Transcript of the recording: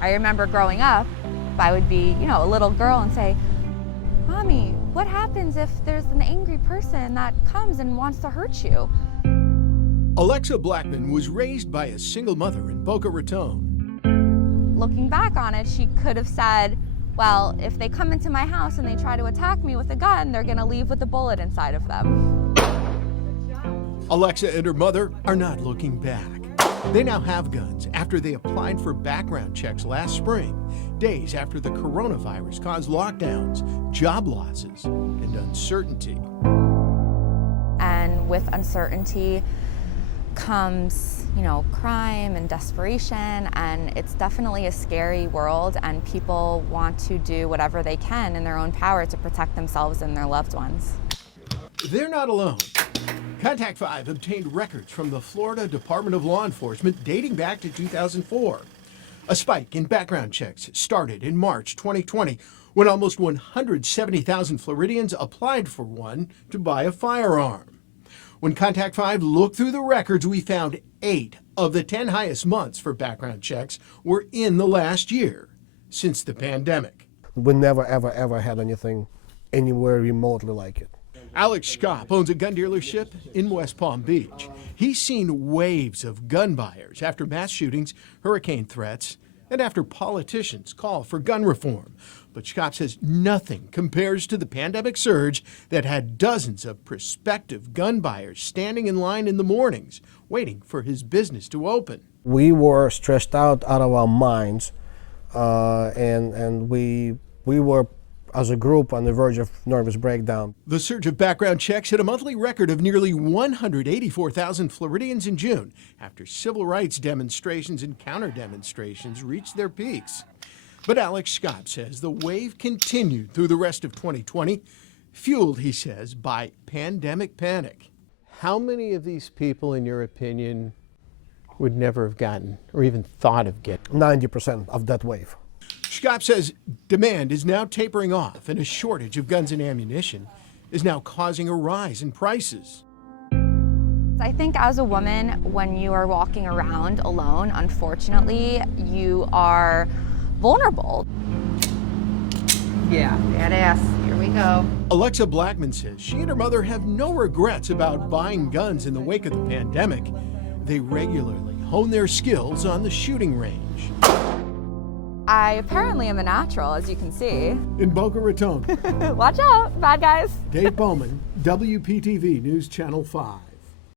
I remember growing up, I would be, a little girl and say, "Mommy, what happens if there's an angry person that comes and wants to hurt you?" Alexa Blackman was raised by a single mother in Boca Raton. Looking back on it, she could have said, well, if they come into my house and they try to attack me with a gun, they're gonna leave with a bullet inside of them. Alexa and her mother are not looking back. They now have guns after they applied for background checks last spring, days after the coronavirus caused lockdowns, job losses, and uncertainty. And with uncertainty comes, crime and desperation, and it's definitely a scary world, and people want to do whatever they can in their own power to protect themselves and their loved ones. They're not alone. Contact 5 obtained records from the Florida Department of Law Enforcement dating back to 2004. A spike in background checks started in March 2020 when almost 170,000 Floridians applied for one to buy a firearm. When Contact 5 looked through the records, we found 8 of the 10 highest months for background checks were in the last year since the pandemic. We never, ever had anything anywhere remotely like it. Alex Schkopp owns a gun dealership in West Palm Beach. He's seen waves of gun buyers after mass shootings, hurricane threats, and after politicians call for gun reform. But Schkopp says nothing compares to the pandemic surge that had dozens of prospective gun buyers standing in line in the mornings, waiting for his business to open. We were stressed out of our minds, and we were, as a group, on the verge of nervous breakdown. The surge of background checks hit a monthly record of nearly 184,000 Floridians in June after civil rights demonstrations and counter-demonstrations reached their peaks. But Alex Schkopp says the wave continued through the rest of 2020, fueled, he says, by pandemic panic. How many of these people, in your opinion, would never have gotten or even thought of getting? 90% of that wave. Schkopp says demand is now tapering off, and a shortage of guns and ammunition is now causing a rise in prices. I think as a woman, when you are walking around alone, unfortunately, you are vulnerable. Yeah, badass. Here we go. Alexa Blackman says she and her mother have no regrets about buying guns in the wake of the pandemic. They regularly hone their skills on the shooting range. I apparently am a natural, as you can see. In Boca Raton. Watch out, bad guys. Dave Bowman, WPTV News Channel 5.